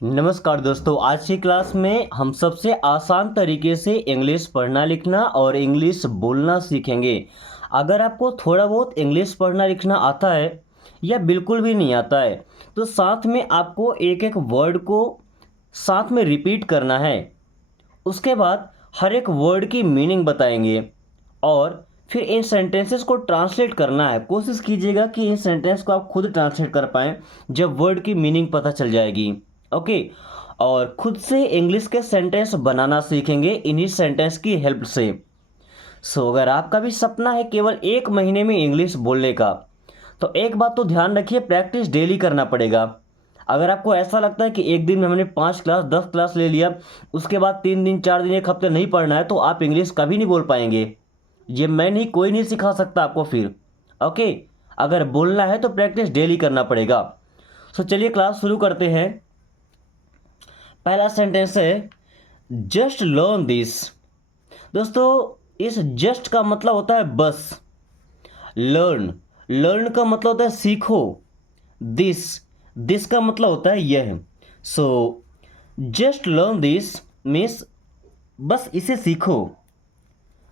नमस्कार दोस्तों, आज की क्लास में हम सबसे आसान तरीके से इंग्लिश पढ़ना लिखना और इंग्लिश बोलना सीखेंगे। अगर आपको थोड़ा बहुत इंग्लिश पढ़ना लिखना आता है या बिल्कुल भी नहीं आता है तो साथ में आपको एक एक वर्ड को साथ में रिपीट करना है। उसके बाद हर एक वर्ड की मीनिंग बताएंगे और फिर इन सेंटेंसेस को ट्रांसलेट करना है। कोशिश कीजिएगा कि इन सेंटेंस को आप खुद ट्रांसलेट कर पाएँ जब वर्ड की मीनिंग पता चल जाएगी। ओके। और खुद से इंग्लिश के सेंटेंस बनाना सीखेंगे इन्हीं सेंटेंस की हेल्प से। अगर आपका भी सपना है केवल 1 महीने में इंग्लिश बोलने का, तो एक बात तो ध्यान रखिए, प्रैक्टिस डेली करना पड़ेगा। अगर आपको ऐसा लगता है कि एक दिन में हमने 5 क्लास 10 क्लास ले लिया, उसके बाद 3 दिन 4 दिन 1 हफ्ते नहीं पढ़ना है, तो आप इंग्लिश कभी नहीं बोल पाएंगे। ये मैं नहीं, कोई नहीं सिखा सकता आपको फिर। ओके। अगर बोलना है तो प्रैक्टिस डेली करना पड़ेगा। चलिए क्लास शुरू करते हैं। पहला सेंटेंस है जस्ट लर्न दिस। दोस्तों, इस जस्ट का मतलब होता है बस। लर्न, लर्न का मतलब होता है सीखो। दिस, दिस का मतलब होता है यह। So just learn this means बस इसे सीखो।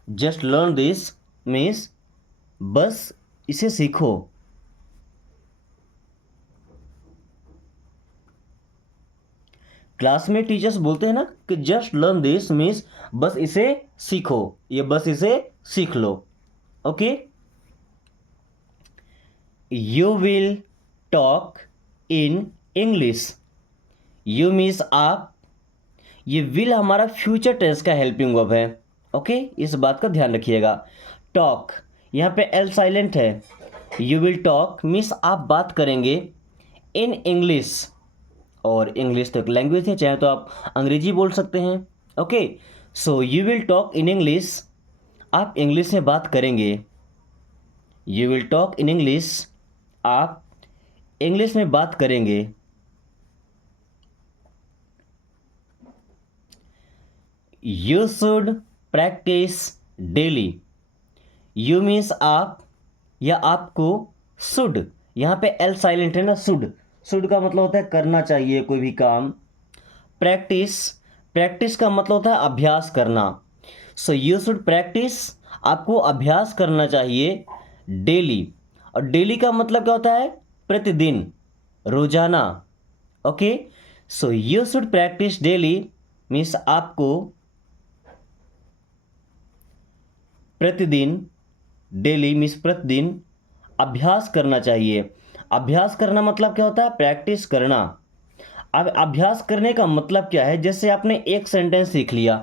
जस्ट लर्न दिस मीन्स बस इसे सीखो। क्लास में टीचर्स बोलते हैं ना कि जस्ट लर्न दिस मीन्स बस इसे सीखो, ये बस इसे सीख लो। Okay. You will talk in English. You means आप, ये विल हमारा फ्यूचर टेंस का हेल्पिंग वर्ब है। ओके, इस बात का ध्यान रखिएगा। टॉक, यहाँ पे एल साइलेंट है। यू विल टॉक मीन्स आप बात करेंगे इन इंग्लिश, और इंग्लिश तो एक लैंग्वेज है, चाहे तो आप अंग्रेजी बोल सकते हैं। Okay. You will talk in English, आप इंग्लिश में बात करेंगे। You will talk in English, आप इंग्लिश में बात करेंगे। You should practice daily. You means आप या आपको, शुड, यहाँ पे एल साइलेंट है ना, शुड, शुड का मतलब होता है करना चाहिए कोई भी काम। प्रैक्टिस, प्रैक्टिस का मतलब होता है अभ्यास करना। यू शुड प्रैक्टिस, आपको अभ्यास करना चाहिए डेली। और डेली का मतलब क्या होता है? प्रतिदिन, रोजाना। Okay. You should practice daily means आपको प्रतिदिन, डेली मीन्स प्रतिदिन, अभ्यास करना चाहिए। अभ्यास करना मतलब क्या होता है? प्रैक्टिस करना। अब अभ्यास करने का मतलब क्या है? जैसे आपने एक सेंटेंस सीख लिया,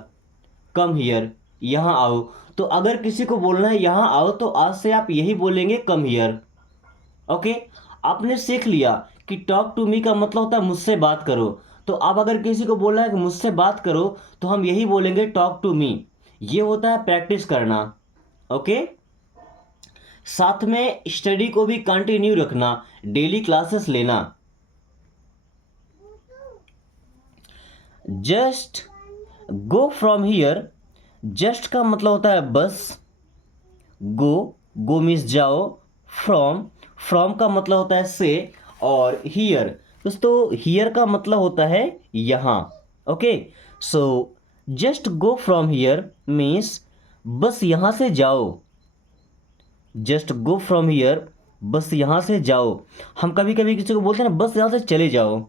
कम हियर, यहाँ आओ, तो अगर किसी को बोलना है यहाँ आओ तो आज से आप यही बोलेंगे कम हियर। ओके। आपने सीख लिया कि टॉक टू मी का मतलब होता है मुझसे बात करो, तो अब अगर किसी को बोलना है कि मुझसे बात करो तो हम यही बोलेंगे टॉक टू मी। ये होता है प्रैक्टिस करना। ओके। साथ में स्टडी को भी कंटिन्यू रखना, डेली क्लासेस लेना। Just go from here, just का मतलब होता है बस। गो, गो मीन्स जाओ। फ्रॉम, फ्रॉम का मतलब होता है से। और हियर, दोस्तों हियर का मतलब होता है यहाँ। Okay. So just go from here means बस यहाँ से जाओ। जस्ट गो फ्रॉम हियर, बस यहाँ से जाओ। हम कभी कभी किसी को बोलते हैं ना, बस यहाँ से चले जाओ।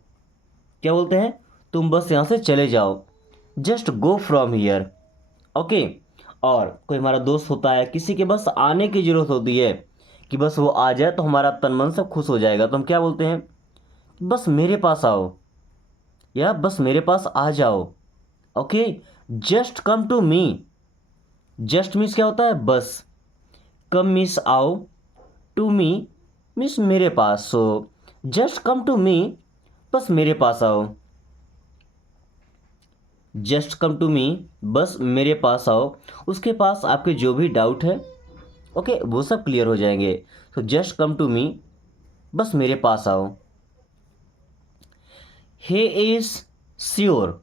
क्या बोलते हैं? तुम बस यहाँ से चले जाओ। Just go from here. Okay. और कोई हमारा दोस्त होता है, किसी के बस आने की ज़रूरत होती है कि बस वो आ जाए तो हमारा तन मन सब खुश हो जाएगा, तो हम क्या बोलते हैं? बस मेरे पास आओ, या बस मेरे पास आ जाओ। Okay. Just come to me, just means क्या होता है? बस। कम मीन्स आओ, टू मी मीन्स मेरे पास। जस्ट कम टू मी, बस मेरे पास आओ। जस्ट कम टू मी, बस मेरे पास आओ। उसके पास आपके जो भी डाउट है, ओके, वो सब क्लियर हो जाएंगे। जस्ट कम टू मी, बस मेरे पास आओ। ही इज श्योर,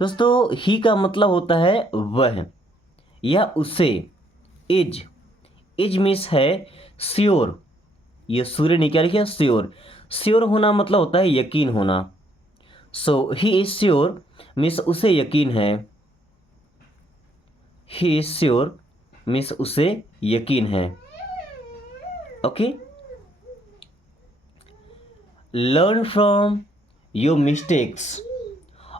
दोस्तों ही का मतलब होता है वह या उसे। इज, इज मीन्स है श्योर, ये सूर्य नहीं, क्या लिखिए? श्योर। श्योर होना मतलब होता है यकीन होना। सो ही इज़ श्योर मीन्स उसे यकीन है, ही इज़ श्योर मीन्स उसे यकीन है। Okay, learn from your mistakes.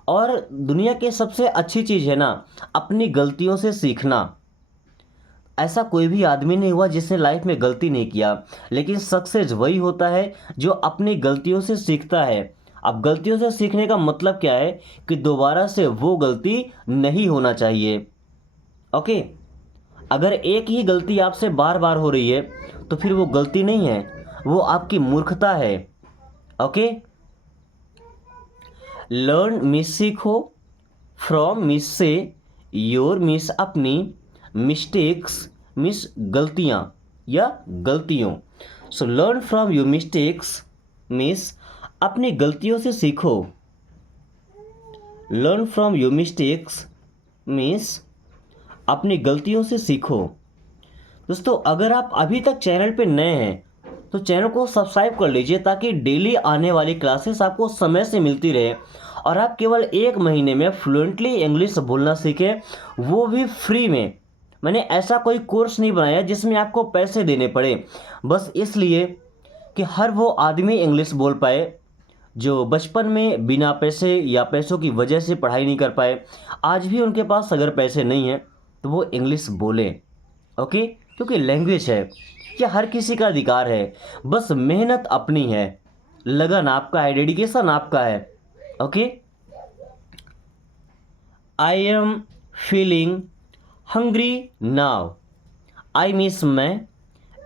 और दुनिया की सबसे अच्छी चीज़ है ना अपनी गलतियों से सीखना। ऐसा कोई भी आदमी नहीं हुआ जिसने लाइफ में गलती नहीं किया, लेकिन सक्सेस वही होता है जो अपनी गलतियों से सीखता है। अब गलतियों से सीखने का मतलब क्या है कि दोबारा से वो गलती नहीं होना चाहिए। ओके, अगर एक ही गलती आपसे बार बार हो रही है तो फिर वो गलती नहीं है, वो आपकी मूर्खता है। ओके, लर्न मिस सीखो, फ्रॉम मिस से, योर मिस अपनी, मिस्टेक्स मिस गलतियाँ या गलतियों। So learn from your mistakes miss अपनी गलतियों से सीखो। Learn from your mistakes means अपनी गलतियों से सीखो। दोस्तों, अगर आप अभी तक चैनल पे नए हैं तो चैनल को सब्सक्राइब कर लीजिए ताकि डेली आने वाली क्लासेस आपको समय से मिलती रहे और आप केवल 1 महीने में फ्लुएंटली इंग्लिश बोलना सीखें, वो भी फ्री में। मैंने ऐसा कोई कोर्स नहीं बनाया जिसमें आपको पैसे देने पड़े, बस इसलिए कि हर वो आदमी इंग्लिश बोल पाए जो बचपन में बिना पैसे या पैसों की वजह से पढ़ाई नहीं कर पाए। आज भी उनके पास अगर पैसे नहीं हैं तो वो इंग्लिश बोले। ओके, क्योंकि लैंग्वेज है, ये हर किसी का अधिकार है, बस मेहनत अपनी है, लगन आपका है, डेडिकेशन आपका है। Okay, I am feeling hungry now. I miss मैं,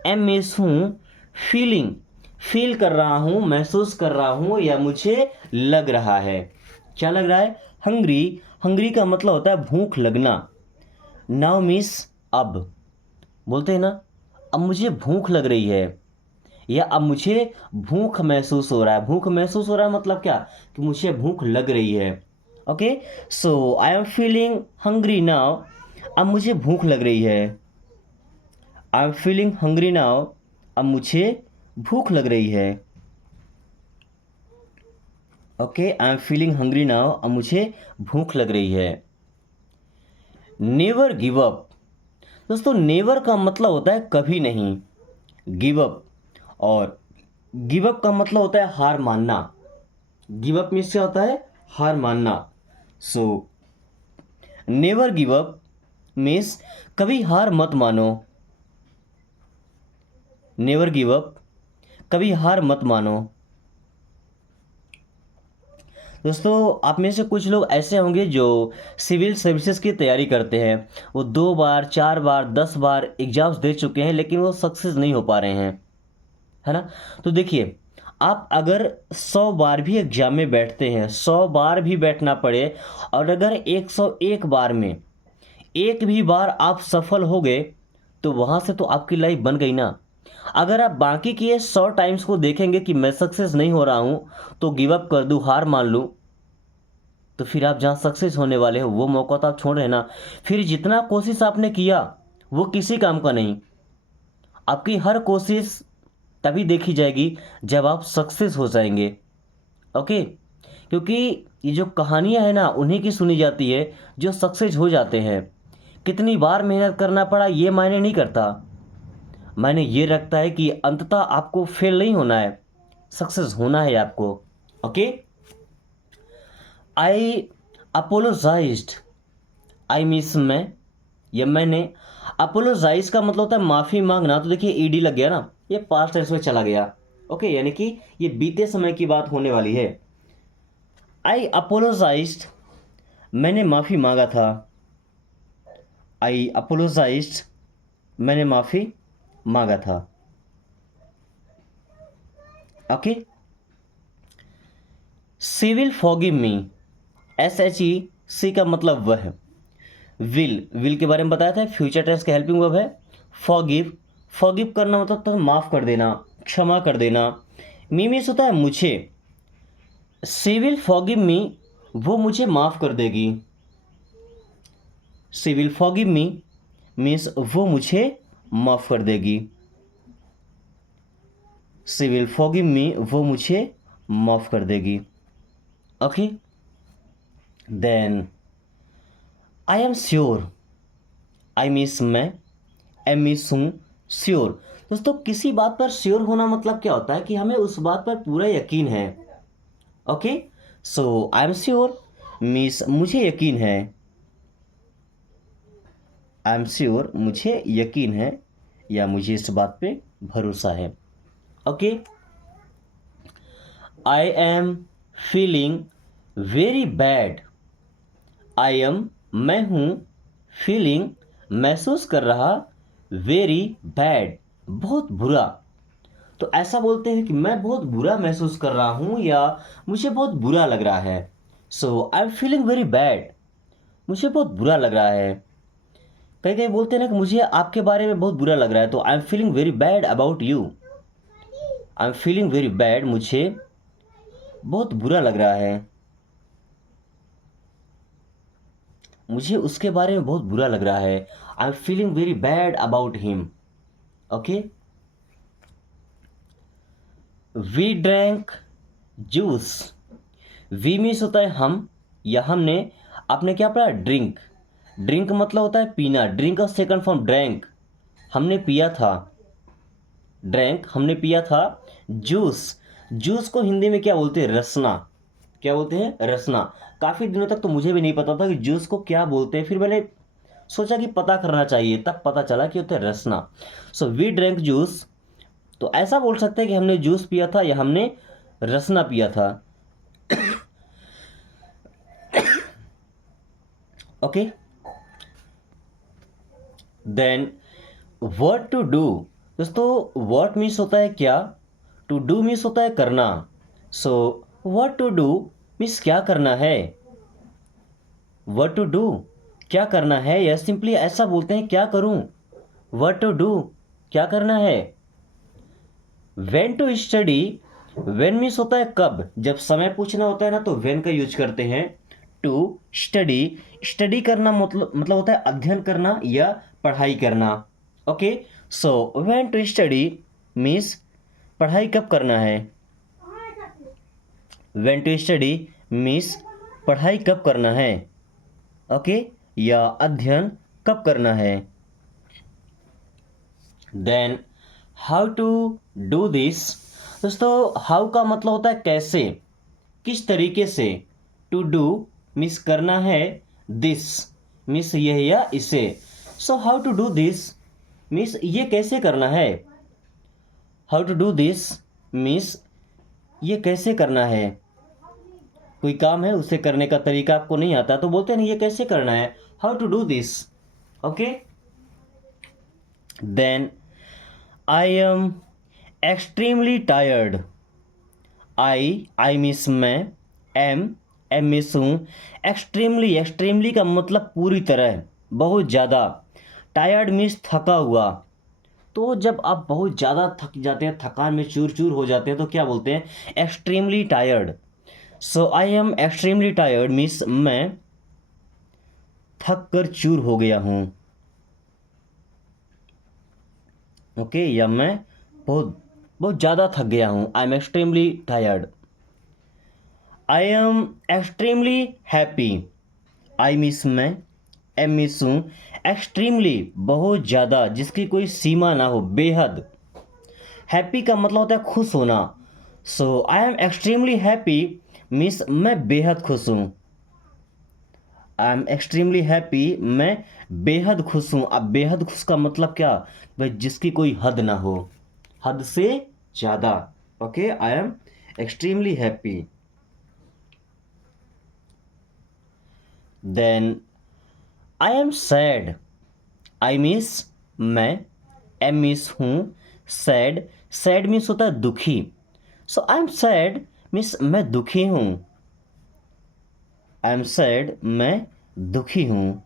एम मिस हूँ, फीलिंग फील कर रहा हूँ, महसूस कर रहा हूँ या मुझे लग रहा है। क्या लग रहा है? हंग्री। हंग्री का मतलब होता है भूख लगना। नाउ मिस अब, बोलते हैं ना अब मुझे भूख लग रही है या अब मुझे भूख महसूस हो रहा है। भूख महसूस हो रहा है मतलब क्या? कि मुझे भूख लग रही है। Okay, so I am feeling hungry now, अब मुझे भूख लग रही है। I am feeling hungry now, अब मुझे भूख लग रही है। Okay, I am feeling hungry now, अब मुझे भूख लग रही है। Never give up. दोस्तों, नेवर का मतलब होता है कभी नहीं, गिव अप, और गिव अप का मतलब होता है हार मानना। गिव अप मीन्स क्या होता है? हार मानना। So never give up means कभी हार मत मानो। नेवर गिव अप, कभी हार मत मानो। दोस्तों, आप में से कुछ लोग ऐसे होंगे जो सिविल सर्विसेज की तैयारी करते हैं। वो 2 बार 4 बार 10 बार एग्जाम्स दे चुके हैं लेकिन वो सक्सेस नहीं हो पा रहे हैं, है ना। तो देखिए, आप अगर 100 बार भी एग्जाम में बैठते हैं, 100 बार भी बैठना पड़े, और अगर 101 बार में एक भी बार आप सफल हो गए तो वहाँ से तो आपकी लाइफ बन गई ना। अगर आप बाकी के 100 टाइम्स को देखेंगे कि मैं सक्सेस नहीं हो रहा हूँ तो गिव अप कर दूँ, हार मान लूँ, तो फिर आप जहाँ सक्सेस होने वाले हो वो मौका तो आप छोड़ रहे ना। फिर जितना कोशिश आपने किया वो किसी काम का नहीं। आपकी हर कोशिश तभी देखी जाएगी जब आप सक्सेस हो जाएंगे। ओके, क्योंकि ये जो कहानियाँ हैं ना उन्हीं की सुनी जाती है जो सक्सेस हो जाते हैं। कितनी बार मेहनत करना पड़ा ये मायने नहीं करता, मायने ये रखता है कि अंततः आपको फेल नहीं होना है, सक्सेस होना है आपको। Okay, I apologised. I miss मैं, या मैंने। अपोलोजाइज का मतलब होता है माफ़ी मांगना। तो देखिए ईडी लग गया ना, ये पास्ट टेंस में चला गया। ओके, यानी कि ये बीते समय की बात होने वाली है। आई अपोलोजाइज्ड, मैंने माफ़ी मांगा था। आई अपोलोजाइज्ड, मैंने माफ़ी मांगा था। Okay, she will forgive me. SHE का मतलब वह। विल के बारे में बताया था, फ्यूचर टेंस का हेल्पिंग वर्ब है। फॉरगिव, फॉरगिव करना मतलब तो माफ़ कर देना, क्षमा कर देना। मी मीन्स होता है मुझे। सी विल फॉरगिव मी, वो मुझे माफ़ कर देगी। सी विल फॉरगिव मी मीन्स वो मुझे माफ़ कर देगी। सी विल फॉरगिव मी, वो मुझे माफ़ कर देगी। Okay, then I am sure, I means मैं, एम मीन्स हूँ, श्योर। दोस्तों किसी बात पर श्योर होना मतलब क्या होता है कि हमें उस बात पर पूरा यकीन है। Okay, so I am sure means मुझे यकीन है, आई एम श्योर मुझे यकीन है या मुझे इस बात पे भरोसा है। Okay, I am feeling very bad, I am मैं हूँ, फीलिंग महसूस कर रहा, वेरी बैड बहुत बुरा। तो ऐसा बोलते हैं कि मैं बहुत बुरा महसूस कर रहा हूँ या मुझे बहुत बुरा लग रहा है। So I am feeling very bad, मुझे बहुत बुरा लग रहा है। कई कई बोलते हैं ना कि मुझे आपके बारे में बहुत बुरा लग रहा है, तो आई am feeling very bad about you, I am feeling very bad मुझे बहुत बुरा लग रहा है, मुझे उसके बारे में बहुत बुरा लग रहा है। I am feeling very bad about him. Okay, we drank juice, we means होता है हम या हमने। आपने क्या पढ़ा, ड्रिंक, ड्रिंक मतलब होता है पीना, ड्रिंक का सेकंड फॉर्म ड्रैंक, हमने पिया था, ड्रैंक हमने पिया था। जूस, जूस को हिंदी में क्या बोलते हैं, रसना, क्या बोलते हैं, रसना। काफ़ी दिनों तक तो मुझे भी नहीं पता था कि जूस को क्या बोलते हैं, फिर मैंने सोचा कि पता करना चाहिए, तब पता चला कि होता है रसना। सो वी ड्रैंक जूस, तो ऐसा बोल सकते हैं कि हमने जूस पिया था या हमने रसना पिया था। Okay, then what to do. दोस्तों व्हाट मीन्स होता है क्या, टू डू मीन्स होता है करना। So what to do means क्या करना है, व्हाट टू डू क्या करना है, या सिंपली ऐसा बोलते हैं क्या करूं, व्हाट टू डू क्या करना है। When to study, when means होता है कब, जब समय पूछना होता है ना तो व्हेन का यूज करते हैं। टू स्टडी, स्टडी करना मतलब होता है अध्ययन करना या पढ़ाई करना। Okay, so when to study means पढ़ाई कब करना है, व्हेन टू स्टडी मीन्स पढ़ाई कब करना है। ओके, या अध्ययन कब करना है। Then how to do this. दोस्तों हाउ का मतलब होता है कैसे, किस तरीके से। टू डू मीन्स करना है, दिस मीन्स यह या इसे। So how to do this means ये कैसे करना है, how to do this means ये कैसे करना है। कोई काम है उसे करने का तरीका आपको नहीं आता तो बोलते हैं ये कैसे करना है, how to do this. Okay, then I am extremely tired, I means मैं, एम मीन्स हूँ, एक्सट्रीमली, एक्सट्रीमली का मतलब पूरी तरह, बहुत ज़्यादा, टायर्ड मीन्स थका हुआ। तो जब आप बहुत ज़्यादा थक जाते हैं, थकान में चूर चूर हो जाते हैं तो क्या बोलते हैं, extremely tired. So I am extremely tired means मैं थक कर चूर हो गया हूँ। ओके, या मैं बहुत बहुत ज़्यादा थक गया हूँ, I am extremely tired. I am extremely happy, I means मैं, एम मीन्स हूँ, एक्सट्रीमली बहुत ज़्यादा, जिसकी कोई सीमा ना हो, बेहद। हैप्पी का मतलब होता है खुश होना। So I am extremely happy means मैं बेहद खुश हूँ, आई एम एक्सट्रीमली हैप्पी मैं बेहद खुश हूँ। अब बेहद खुश का मतलब क्या, भाई जिसकी कोई हद ना हो, हद से ज़्यादा। Okay, I am extremely happy. Then I am sad, I means मैं, एम मीन्स हूँ, सैड, सैड मीन्स होता है दुखी। So I am sad means मैं दुखी हूँ, आई एम सैड मैं दुखी हूँ।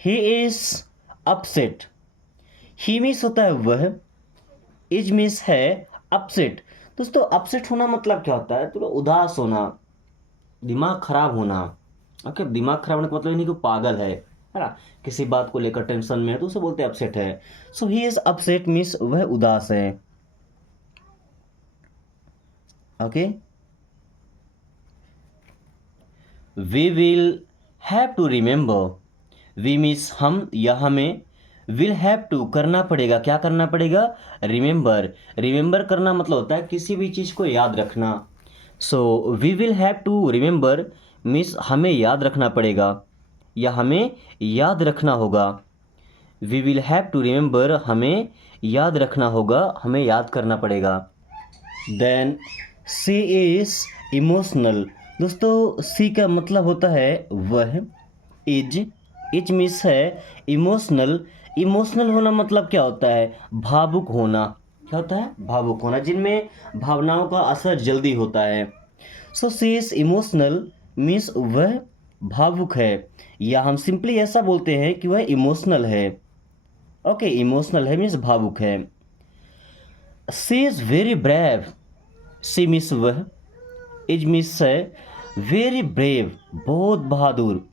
He is upset, he means होता है वह, इज मीन्स है, अपसेट। दोस्तों अपसेट होना मतलब क्या होता है, थोड़ा उदास होना, दिमाग खराब होना। ओके, दिमाग खराब होने का मतलब ये नहीं कि वो पागल है ना, किसी बात को लेकर टेंशन में है तो उसे बोलते हैं अपसेट है। So he is upset means वह उदास है। Okay, we will have to remember. We means हम या हमें, विल हैव टू करना पड़ेगा, क्या करना पड़ेगा, रिमेंबर। रिमेंबर करना मतलब होता है किसी भी चीज़ को याद रखना। So we will have to remember means हमें याद रखना पड़ेगा या हमें याद रखना होगा। We will have to remember हमें याद रखना होगा, हमें याद करना पड़ेगा। Then she is emotional. दोस्तों सी का मतलब होता है वह। इज मीन्स है इमोशनल। इमोशनल होना मतलब क्या होता है, भावुक होना। क्या होता है, भावुक होना, जिनमें भावनाओं का असर जल्दी होता है। सो सी इज इमोशनल मीन्स वह भावुक है, या हम सिंपली ऐसा बोलते हैं कि वह इमोशनल है। ओके, इमोशनल है मीन्स भावुक है। She is very brave. She means वह, इज मीन्स है वेरी ब्रेव, बहुत बहादुर।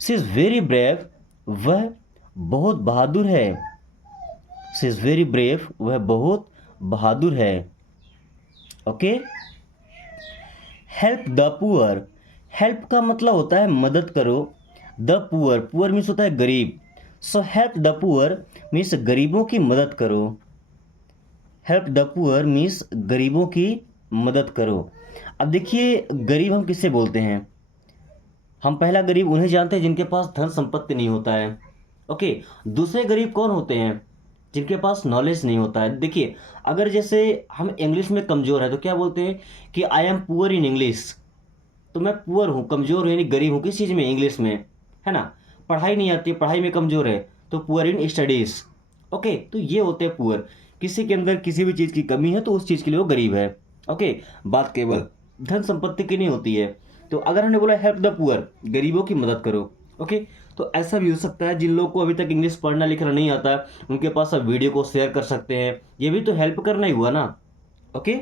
सी इज वेरी ब्रेव, वह बहुत बहादुर है। सी इज वेरी ब्रेव, वह बहुत बहादुर है। Okay. Help the poor. Help का मतलब होता है मदद करो। द पुअर, पुअर मीन्स होता है गरीब। So help the poor means गरीबों की मदद करो। हेल्प द पुअर मीन्स गरीबों की मदद करो। अब देखिए, गरीब हम किससे बोलते हैं, हम पहला गरीब उन्हें जानते हैं जिनके पास धन संपत्ति नहीं होता है। ओके। दूसरे गरीब कौन होते हैं, जिनके पास नॉलेज नहीं होता है। देखिए, अगर जैसे हम इंग्लिश में कमज़ोर है तो क्या बोलते हैं कि I am poor in English, तो मैं पुअर हूँ, कमज़ोर हूँ, यानी गरीब हूँ किस चीज़ में, इंग्लिश में, है ना। पढ़ाई नहीं आती, पढ़ाई में कमज़ोर है तो पुअर इन स्टडीज़। ओके, तो ये होते हैं पुअर। किसी के अंदर किसी भी चीज़ की कमी है तो उस चीज़ के लिए वो गरीब है। ओके, बात केवल धन संपत्ति की नहीं होती है। तो अगर हमने बोला हेल्प द पुअर, गरीबों की मदद करो। ओके, तो ऐसा भी हो सकता है जिन लोगों को अभी तक इंग्लिश पढ़ना लिखना नहीं आता, उनके पास आप वीडियो को शेयर कर सकते हैं, ये भी तो हेल्प करना ही हुआ ना। ओके।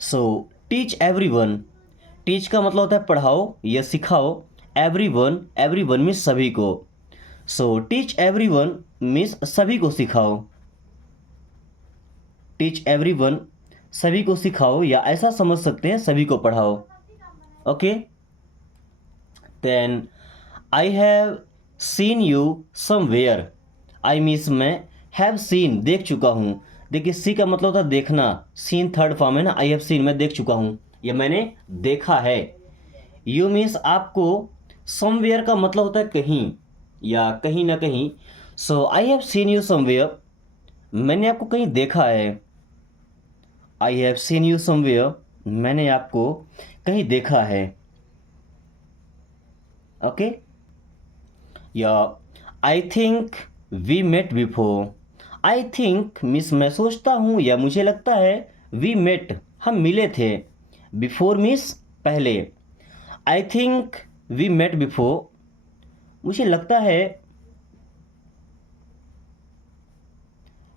सो टीच एवरीवन। टीच का मतलब होता है पढ़ाओ या सिखाओ। एवरीवन, एवरीवन मीन्स सभी को। सो टीच एवरीवन मीन्स सभी को सिखाओ। टीच एवरीवन, सभी को सिखाओ, या ऐसा समझ सकते हैं सभी को पढ़ाओ। Okay. Then I have seen you somewhere. I means मैं, हैव सीन देख चुका हूँ। देखिए, सी का मतलब होता है देखना, सीन थर्ड फॉर्म है ना, आई हैव सीन मैं देख चुका हूँ या मैंने देखा है। यू मीन्स आपको, समवेयर का मतलब होता है कहीं या कहीं ना कहीं। So I have seen you somewhere, मैंने आपको कहीं देखा है। I have seen you somewhere, मैंने आपको कहीं देखा है। ओके। या I think we met before. I think means मैं सोचता हूँ या मुझे लगता है, वी मेट हम मिले थे, बिफोर मीन्स पहले। I think we met before, मुझे लगता है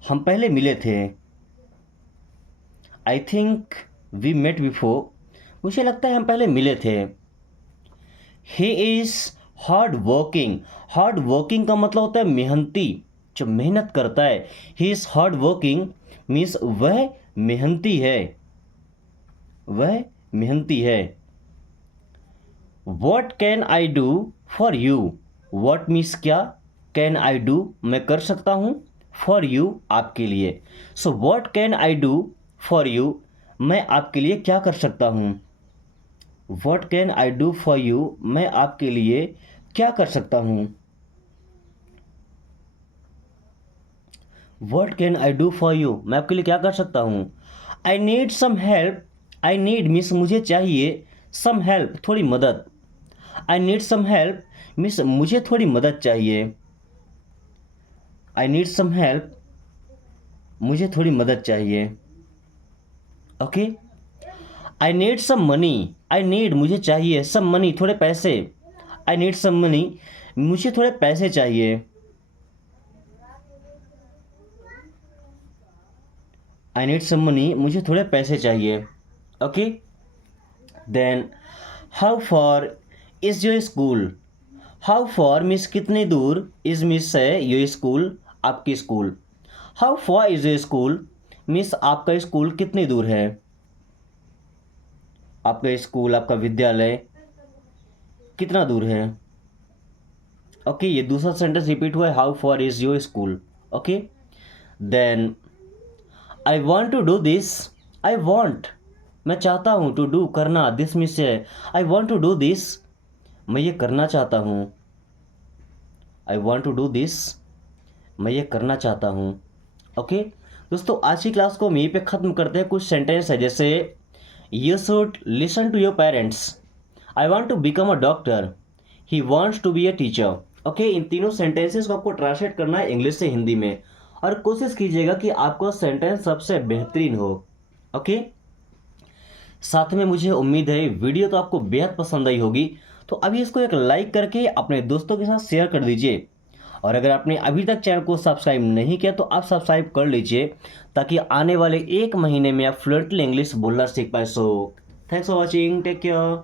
हम पहले मिले थे। I think we met before, मुझे लगता है हम पहले मिले थे। He is hard working. Hard working का मतलब होता है मेहनती, जो मेहनत करता है। He is hard working means वह मेहनती है, वह मेहनती है। What can I do for you. What means क्या, कैन आई डू मैं कर सकता हूँ, फॉर यू आपके लिए। So what can I do for you, मैं आपके लिए क्या कर सकता हूँ। What can I do for you, मैं आपके लिए क्या कर सकता हूँ। What can I do for you, मैं आपके लिए क्या कर सकता हूँ। I need some help. I need means मुझे चाहिए, सम हेल्प थोड़ी मदद। I need some help means मुझे थोड़ी मदद चाहिए। आई नीड सम हेल्प, मुझे थोड़ी मदद चाहिए। Okay. I need some money. I need मुझे चाहिए, सम मनी थोड़े पैसे। आई नीड सम मनी, मुझे थोड़े पैसे चाहिए। आई नीड सम मनी, मुझे थोड़े पैसे चाहिए। Okay. Then how far is your school. How far means कितनी दूर, इज मीन्स है योर स्कूल आपकी स्कूल। How far is your school means आपका स्कूल कितनी दूर है। आपका स्कूल, आपका विद्यालय कितना दूर है। ओके, ये दूसरा सेंटेंस रिपीट हुआ है, how for is your school. Okay, then I want to do this. I want, मैं चाहता हूँ, टू डू करना, दिस में से है, I want to do this, मैं ये करना चाहता हूँ। I want to do this, मैं ये करना चाहता हूँ। ओके दोस्तों, आज की क्लास को हम यहीं पे ख़त्म करते हैं। कुछ सेंटेंस है जैसे you should listen to your parents, I want to become a doctor, he wants to be a teacher. Okay, इन तीनों सेंटेंसेस को आपको ट्रांसलेट करना है इंग्लिश से हिंदी में, और कोशिश कीजिएगा कि आपका सेंटेंस सबसे बेहतरीन हो। ओके, साथ में मुझे उम्मीद है वीडियो तो आपको बेहद पसंद आई होगी, तो अभी इसको एक लाइक करके अपने दोस्तों के साथ शेयर कर दीजिए। और अगर आपने अभी तक चैनल को सब्सक्राइब नहीं किया तो आप सब्सक्राइब कर लीजिए, ताकि आने वाले 1 महीने में आप फ्लुएंटली इंग्लिश बोलना सीख पाए। So thanks for watching, take care.